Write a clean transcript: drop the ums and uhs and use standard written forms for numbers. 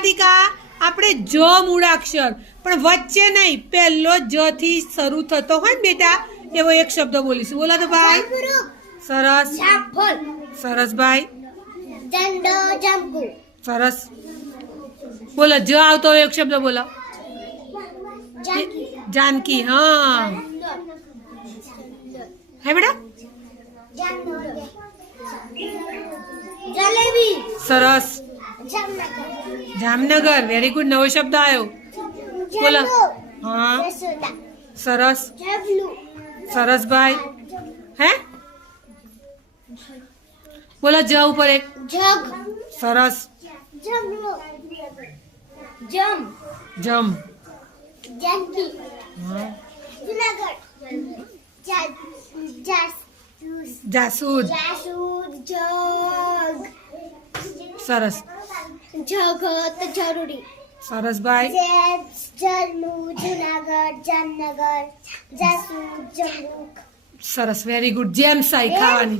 રાધિકા આપણે જ મૂળાક્ષર પણ વચ્ચે નહીં પહેલો જ થી શરૂ થતો હોય ને બેટા એવો એક શબ્દ બોલીશું બોલો તો ભાઈ સરસ સરસ ભાઈ સરસ બોલો જ આવતો હોય એક શબ્દ બોલો जानकी हाँ है बेटा जलेबी सरस जामनगर वेरी गुड नવો शब्द आयो बोलो हाँ सरस सरस भाई है बोलो ज ऊपर एक जग सरस जम जम जानकी हाँ जूनागढ़ जासूद जासूद जग सरस जग तो जरूरी सरस भाई जन्मू जूनागढ़ जामनगर जासूद जम्मू सरस वेरी गुड जेम्स आई खावानी